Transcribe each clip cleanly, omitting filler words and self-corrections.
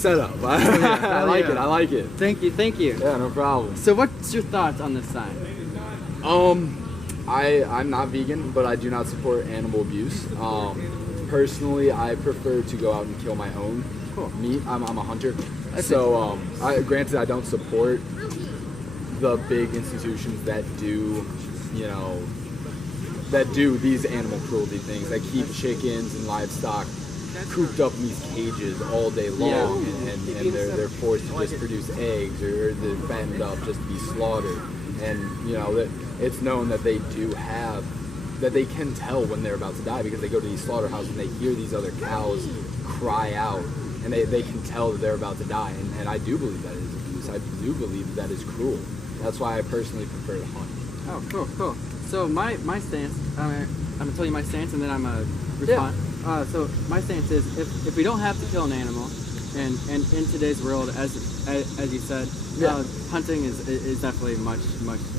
setup. I like it. I like it. Thank you. Yeah, no problem. So what's your thoughts on this sign? I'm not vegan, but I do not support animal abuse. Personally, I prefer to go out and kill my own meat. I'm a hunter. So, granted, I don't support the big institutions that do, that do these animal cruelty things, that keep chickens and livestock cooped up in these cages all day long, and they're forced to just produce eggs, or they're fattened up just to be slaughtered. And it's known that they can tell when they're about to die, because they go to these slaughterhouses and they hear these other cows cry out, and they can tell that they're about to die. And I do believe that is abuse. I do believe that is cruel. That's why I personally prefer to hunt. Oh, cool. So my stance, I'm gonna tell you my stance, and then I'm gonna respond. Yeah. So my stance is, if we don't have to kill an animal, and in today's world, as you said, hunting is definitely much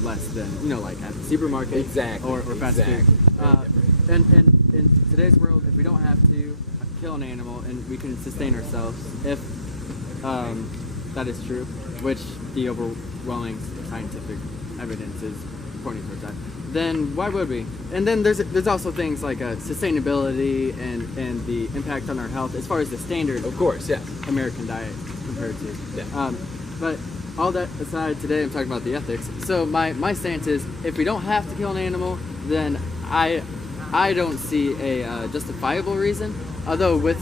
less than like at the supermarket, or fast food. And in today's world, if we don't have to kill an animal and we can sustain ourselves, if that is true, which the overwhelming scientific evidence is pointing towards that, then why would we? And then there's also things like sustainability and the impact on our health as far as the standard, of course, American diet compared to. But all that aside, today I'm talking about the ethics. So my stance is, if we don't have to kill an animal, then I don't see a justifiable reason. Although with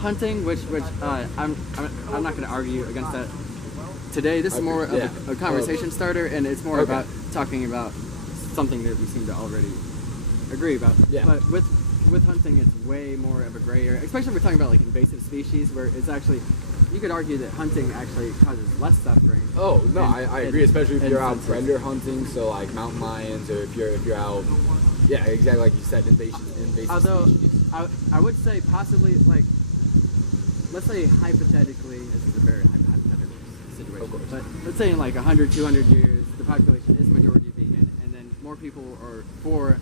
hunting, which I'm not going to argue against that today. This is more of a conversation starter, and it's more about talking about something that we seem to already agree about. But with hunting, it's way more of a gray area, especially if we're talking about like invasive species, where it's actually, you could argue that hunting actually causes less suffering. Oh no, I agree, especially if you're out predator hunting, so like mountain lions, or if you're out, exactly like you said, invasive Although, species. I would say possibly, like, let's say hypothetically, this is a very hypothetical situation, but let's say in like 100, 200 years, the population is majority vegan, and then more people are for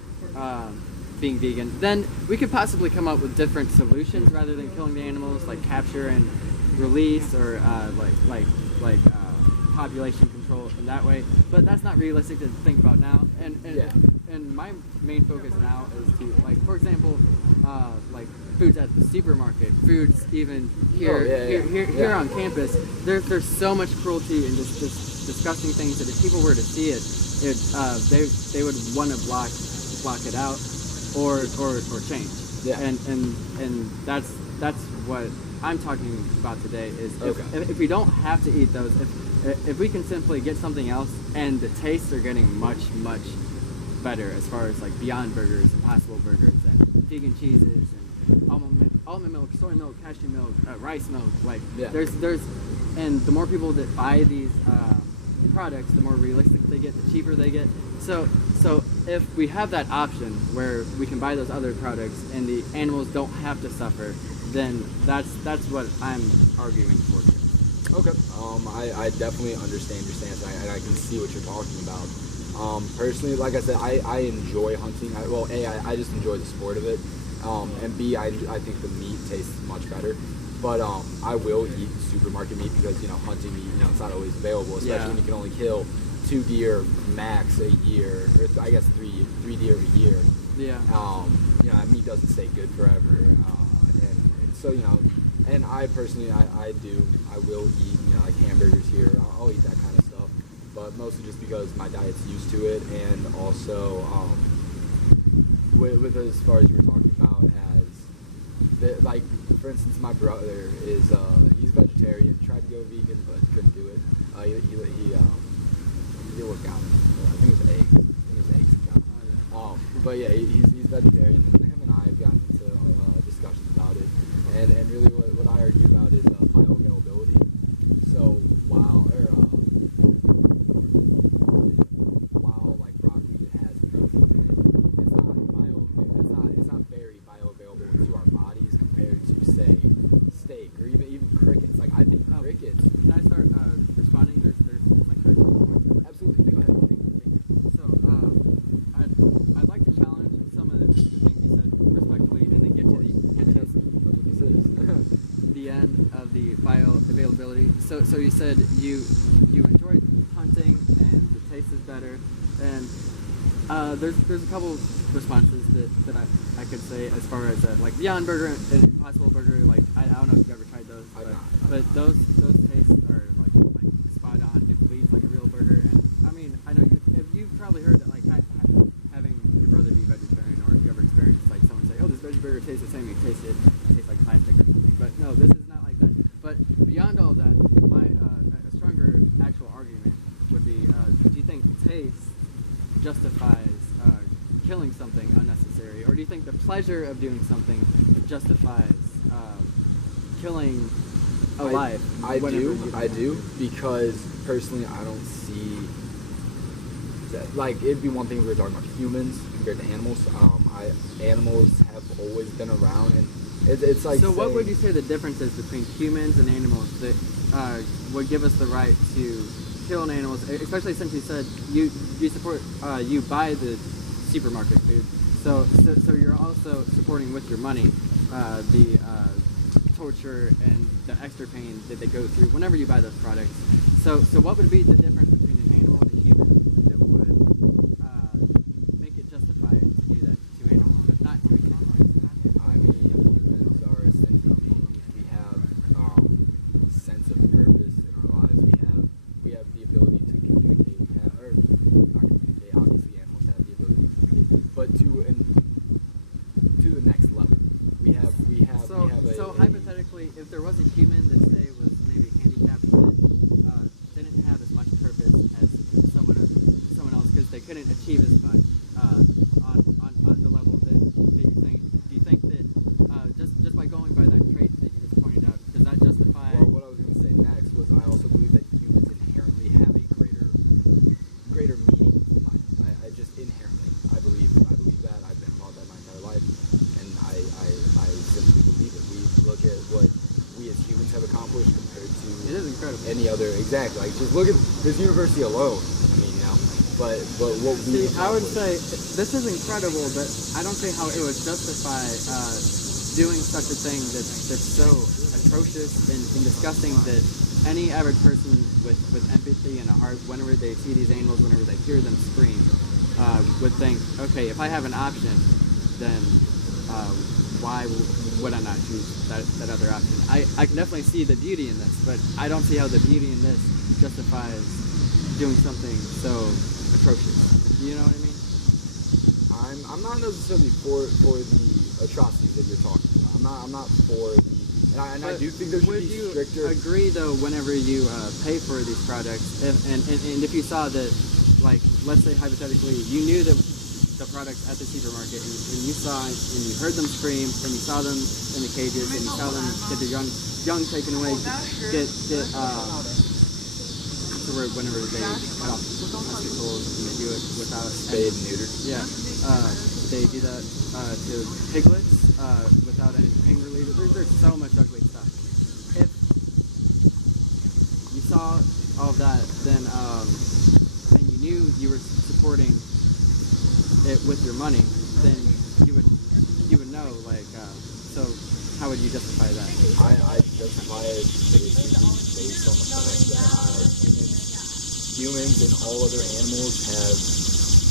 being vegan, then we could possibly come up with different solutions rather than killing the animals, like capture and release, or like population control in that way. But that's not realistic to think about now. And my main focus now is to, like, for example, like foods at the supermarket, foods even here on campus. There's so much cruelty and just disgusting things that if people were to see it, they would want to block it out or change. And that's what I'm talking about today, is if we don't have to eat those, if we can simply get something else, and the tastes are getting much better, as far as like Beyond Burgers, Impossible Burgers, and vegan cheeses, and almond milk, soy milk, cashew milk, rice milk, like there's and the more people that buy these products, the more realistic they get, the cheaper they get. So if we have that option where we can buy those other products and the animals don't have to suffer, then that's what I'm arguing for. Okay. I definitely understand your stance, and I can see what you're talking about. Personally, like I said, I enjoy hunting. I just enjoy the sport of it. And B, I think the meat tastes much better. But I will eat supermarket meat because, hunting meat, it's not always available, especially when you can only kill 2 deer max a year, or I guess 3 deer a year. That meat doesn't stay good forever. And so, and I personally, I will eat, like hamburgers here. I'll eat that kind of stuff, but mostly just because my diet's used to it, and also with as far as you were talking about, as like, for instance, my brother is he's vegetarian, tried to go vegan but couldn't do it. He did work out. I think it was eggs. But yeah, he's vegetarian, and him and I have gotten into discussions about it, and really what I argue about is bioavailability. So while like broccoli has protein in it, it's not very bioavailable to our bodies compared to, say, steak or even crickets. Like, I think crickets. Can I start responding? There's like points. Absolutely, go ahead. So I'd like to challenge some of the things you said respectfully, and then get to That's what this is. the end of the bioavailability. So you said you enjoyed hunting and the taste is better, and there's a couple responses that I could say as far as like Beyond Burger and Impossible Burger. Like I don't know if you've ever tried those, but those tastes are like spot on. It bleeds like a real burger, and I mean I know you've probably heard that like having your brother be vegetarian, or if you ever experienced like someone say, oh, this veggie burger tastes the same, you taste it tastes like plastic or something. But no, this is not like that. But beyond all that, my a stronger actual argument would be, do you think taste justifies killing something unnecessary, or do you think the pleasure of doing something justifies killing a life? I do, because personally I don't see that, like, it'd be one thing if we were talking about humans compared to animals. Animals have always been around, and it's like, so what would you say the difference is between humans and animals that would give us the right to kill an animal, especially since you said you support you buy the supermarket food, so you're also supporting with your money the torture and the extra pain that they go through whenever you buy those products. So what would be the difference between an animal and a human that would make it justified to do that to animals, but not to a human? I mean, humans are sentient beings. We have sense of purpose in our lives. We have the ability to communicate. We have, or not communicate. Obviously, animals have the ability to communicate, but to the next level. We have So hypothetically, if there was a human that say was maybe handicapped, that didn't have as much purpose as someone else because they couldn't achieve as much on the level that you're saying, do you think that just by going by that trait that you just pointed out, does that justify? Well, what I was going to say next was I also believe that humans inherently have a greater meaning in life. I just inherently, I believe that. I've been taught that my entire life, and I simply believe it. We look at what we as humans have accomplished compared to It is incredible. any other. Exactly. Like, just look at this university alone. I mean, but what we See, I would say this is incredible, but I don't see how it would justify doing such a thing that's so atrocious and disgusting that any average person with empathy and a heart, whenever they see these animals, whenever they hear them scream, would think, okay, if I have an option, then why would I not choose that other option? I can definitely see the beauty in this, but I don't see how the beauty in this justifies doing something so atrocious. You know what I mean? I'm not necessarily for the atrocities that you're talking about. I'm not for the, and I do think there should be stricter. Would you agree though, whenever you pay for these products, and if you saw that, like, let's say hypothetically, you knew that the products at the supermarket, and you saw and you heard them scream, and you saw them in the cages, and you saw them get their young taken away, get the word whenever they cut off testicles, and they do it without Spayed and neutered. Yeah, they do that to piglets without any pain reliever. There's so much ugly stuff. If you saw all of that, then and you knew you were supporting it with your money, then you would know, like, so how would you justify that? I justify it basically based on the fact that humans and all other animals have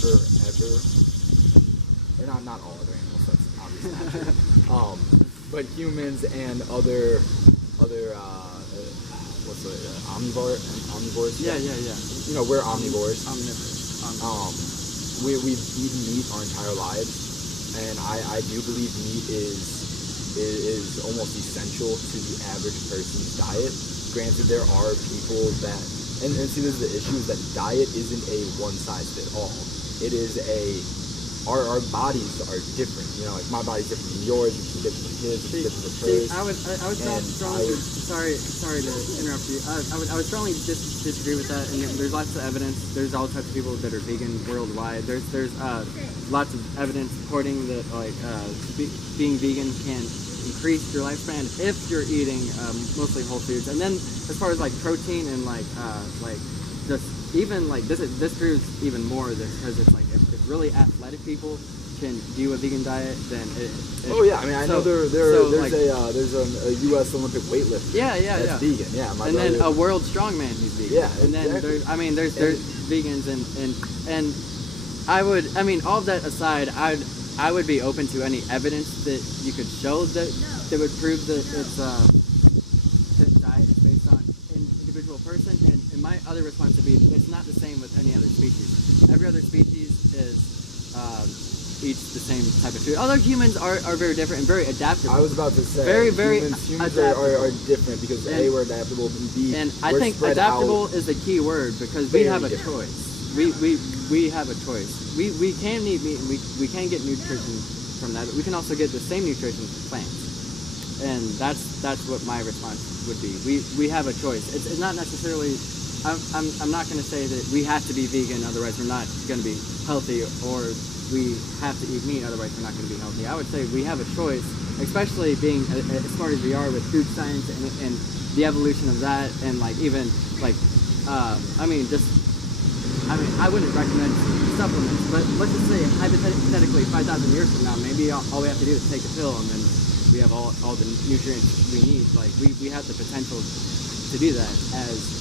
forever, or not all other animals, that's obviously not true. But humans and other what's the omnivores? Yeah. You know, we're omnivores. Omnivorous. We've eaten meat our entire lives, and I do believe meat is almost essential to the average person's diet. Granted, there are people that, and see, this is the issue, is that diet isn't a one-size-fits-all. It is our bodies are different. You know, like my body's different from yours, which is different from his, which is different from hers. I would strongly, sorry to interrupt you. I would strongly disagree with that. And there's lots of evidence. There's all types of people that are vegan worldwide. There's lots of evidence supporting that, like, being vegan can increase your lifespan if you're eating mostly whole foods. And then as far as like protein and like just even like this proves even more this, because it's like if really athletic people can do a vegan diet, then oh yeah, I mean I know there's like, a U.S. Olympic weightlifter. That's vegan. Yeah, my and brother, then a world strongman who's vegan. Yeah, and then exactly. there's vegans and I mean all of that aside, I would be open to any evidence that you could show that would prove that it's this diet is based on an individual person. And my other response would be it's not the same with any other species. Every other species is eats the same type of food. Although humans are very different and very adaptable. I was about to say very humans are different because A, we're adaptable, and B, and I think adaptable is the key word because we have a choice. We have a choice. We can eat meat and we can get nutrition from that, but we can also get the same nutrition from plants. And that's what my response would be. We have a choice. It's not necessarily. I'm not going to say that we have to be vegan, otherwise we're not going to be healthy, or we have to eat meat, otherwise we're not going to be healthy. I would say we have a choice, especially being as smart as we are with food science and the evolution of that, and like even like I mean, I wouldn't recommend supplements, but let's just say hypothetically 5,000 years from now, maybe all we have to do is take a pill and then we have all the nutrients we need. Like we have the potential to do that as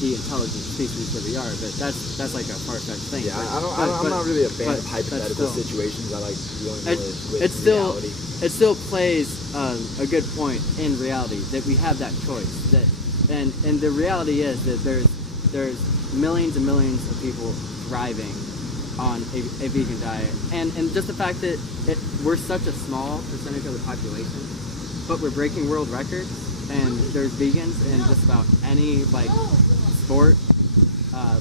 the intelligent species that we are, but that's like a far-fetched thing. Yeah, I'm not really a fan of hypothetical situations. I like dealing with reality. It still plays a good point in reality that we have that choice. That and the reality is that there's millions and millions of people thriving on a vegan diet, and just the fact that we're such a small percentage of the population, but we're breaking world records, and there's vegans in just about any like sport,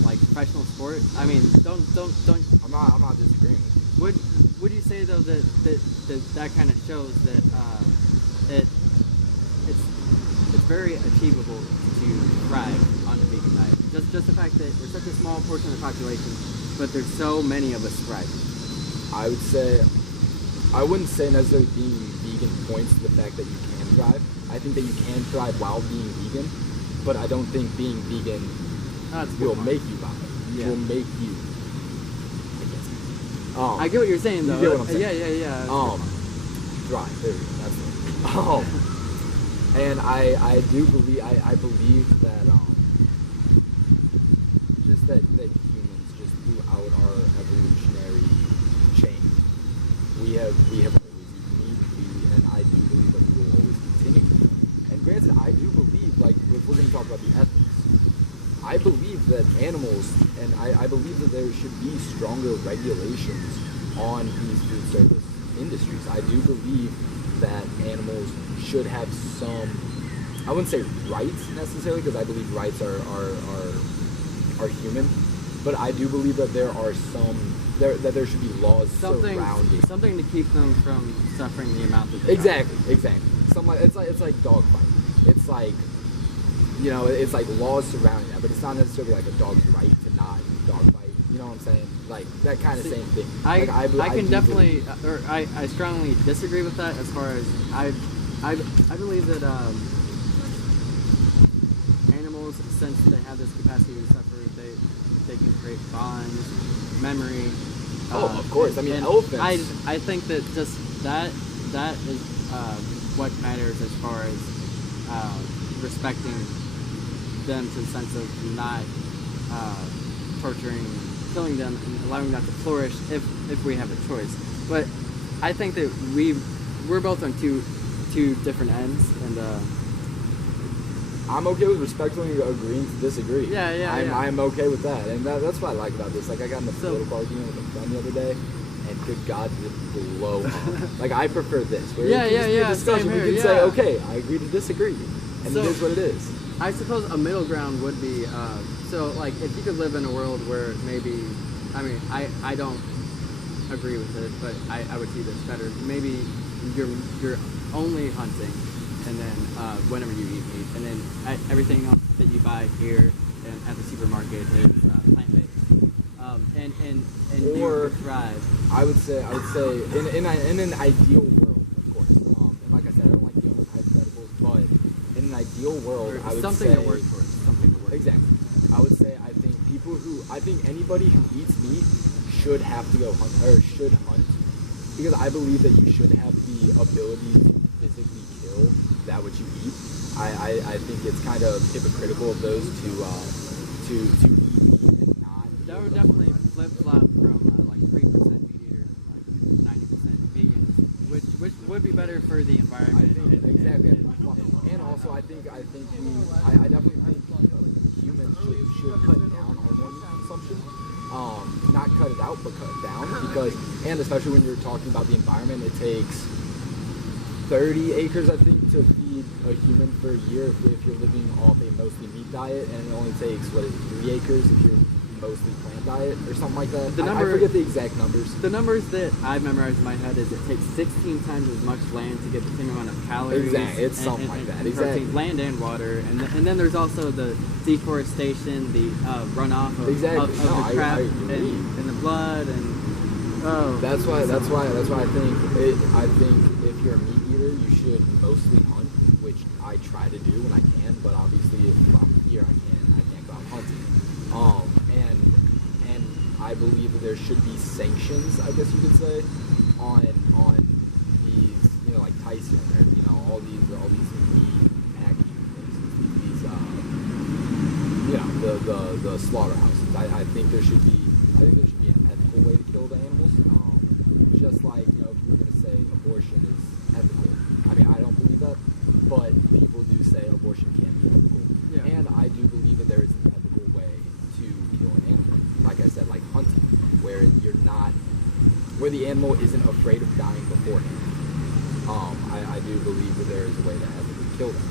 like professional sport. I mean, don't. I'm not disagreeing with you. Would you say though that kind of shows that it's very achievable to thrive on a vegan diet? Just the fact that we're such a small portion of the population, but there's so many of us thriving. I wouldn't say necessarily being vegan points to the fact that you can thrive. I think that you can thrive while being vegan, but I don't think being vegan will make you thrive. Yeah. Will make you. I get what you're saying though. You get what I'm saying? Yeah. Thrive. There we go. That's it. And I do believe I believe that just that humans just throughout our evolutionary chain we have always eaten meat, and I do believe that we will always continue. And granted, I do believe, like if we're going to talk about the ethics, I believe that animals, and I believe that there should be stronger regulations on these food service industries. I do believe that animals should have some, I wouldn't say rights necessarily, because I believe rights are human, but I do believe that there are that there should be laws surrounding something to keep them from suffering the amount that they exactly. It's like dog fighting. It's like, you know, it's like laws surrounding that, but it's not necessarily like a dog's right to not dog fight. You know what I'm saying? Like that kind of same thing. I strongly disagree with that as far as I believe that animals, since they have this capacity to suffer, they can create bonds, memory. Of course. I mean, elephants. I think that just that is what matters as far as respecting them to the sense of not torturing, killing them, and allowing that to flourish if we have a choice. But I think that we're both on two different ends, and I'm okay with respectfully agreeing to disagree. I'm okay with that, and that's what I like about this. Like I got in a political argument with a friend the other day, and good God, did it blow up. Like I prefer this. Where discussion, we can say, okay, I agree to disagree, and it is what it is. I suppose a middle ground would be so like if you could live in a world where maybe, I mean, I don't agree with it, but I would see this better. Maybe you're only hunting, and then whenever you eat meat, and then everything else that you buy here and at the supermarket is plant-based. And you thrive. I would say in an ideal world, of course. And like I said, I don't like dealing with hypotheticals, but in an ideal world, I would something say to work towards. Something to work. Exactly. I would say I think anybody who eats meat should have to go hunt, or should hunt because I believe that you should have the ability to physically kill that which you eat. I think it's kind of hypocritical of those to eat meat and not. That would definitely flip flop from like 3% meat eaters and like 90% vegans, which would be better for the environment. Exactly. And also, I definitely think humans should cut down on their meat consumption. Not cut it out, but cut it down, because, and especially when you're talking about the environment, it takes 30 acres, I think, to feed a human for a year if you're living off a mostly meat diet, and it only takes, 3 acres if you're mostly plant diet or something like that. I forget the exact numbers. The numbers that I've memorized in my head is it takes 16 times as much land to get the same amount of calories. Exactly, it's something like that. And exactly. Protein, land and water, and then there's also the deforestation, the runoff of the crap and the blood, and that's why I think if you're a meat eater, you should mostly hunt, which I try to do when I can, but obviously if I'm here, I can't go out hunting. And I believe that there should be sanctions, I guess you could say, on these, like Tyson or all these meat packaging places, the slaughterhouses. I think there should be an ethical way to kill the animals. Just like if you were going to say abortion is ethical. I mean, I don't believe that, but people do say abortion can be ethical. Yeah. And I do believe that there is an ethical way to kill an animal. Like I said, like hunting, where where the animal isn't afraid of dying beforehand. I do believe that there is a way to ethically kill them.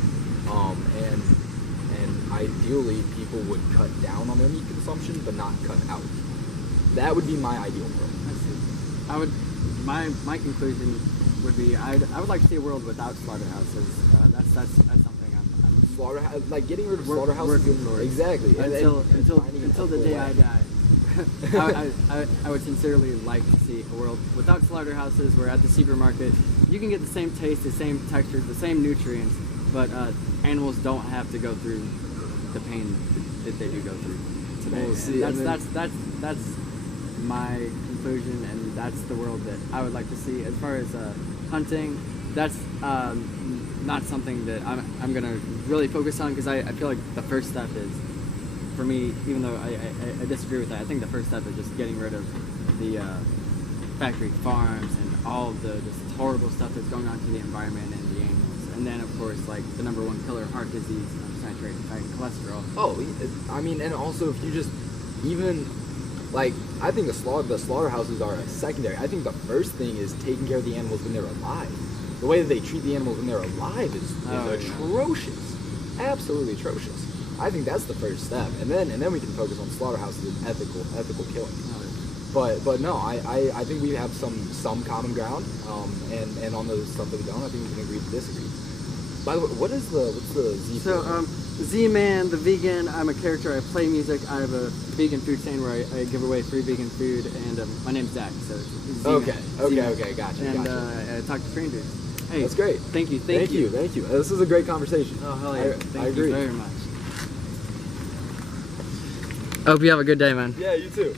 And ideally, people would cut down on their meat consumption, but not cut out. That would be my ideal world. I would. My conclusion would be I would like to see a world without slaughterhouses. That's something I'm slaughterhouse, like getting rid of slaughterhouses. Exactly. Until the day I die. I would sincerely like to see a world without slaughterhouses, where at the supermarket you can get the same taste, the same textures, the same nutrients, but animals don't have to go through the pain that they do go through today. That's my conclusion, and that's the world that I would like to see. As far as hunting, that's not something that I'm gonna really focus on, because I feel like the first step is, for me, even though I disagree with that, I think the first step is just getting rid of the factory farms and all of the just horrible stuff that's going on to the environment and the animals. And then, of course, like the number one killer, heart disease, saturated fat and cholesterol. Oh, I mean, and also if you just even, like, I think the slaughterhouses are a secondary. I think the first thing is taking care of the animals when they're alive. The way that they treat the animals when they're alive is atrocious. Absolutely atrocious. I think that's the first step, and then we can focus on slaughterhouses and ethical killing. But no, I think we have some common ground, and on the stuff that we don't, I think we can agree to disagree. By the way, what's the Z? So Z-Man, the vegan. I'm a character. I play music. I have a vegan food chain where I give away free vegan food, and my name's Zach. So it's Z-Man. Okay, gotcha. And I talk to strangers. Hey, that's great. Thank you. This is a great conversation. Oh hell yeah! I agree very much. I hope you have a good day, man. Yeah, you too.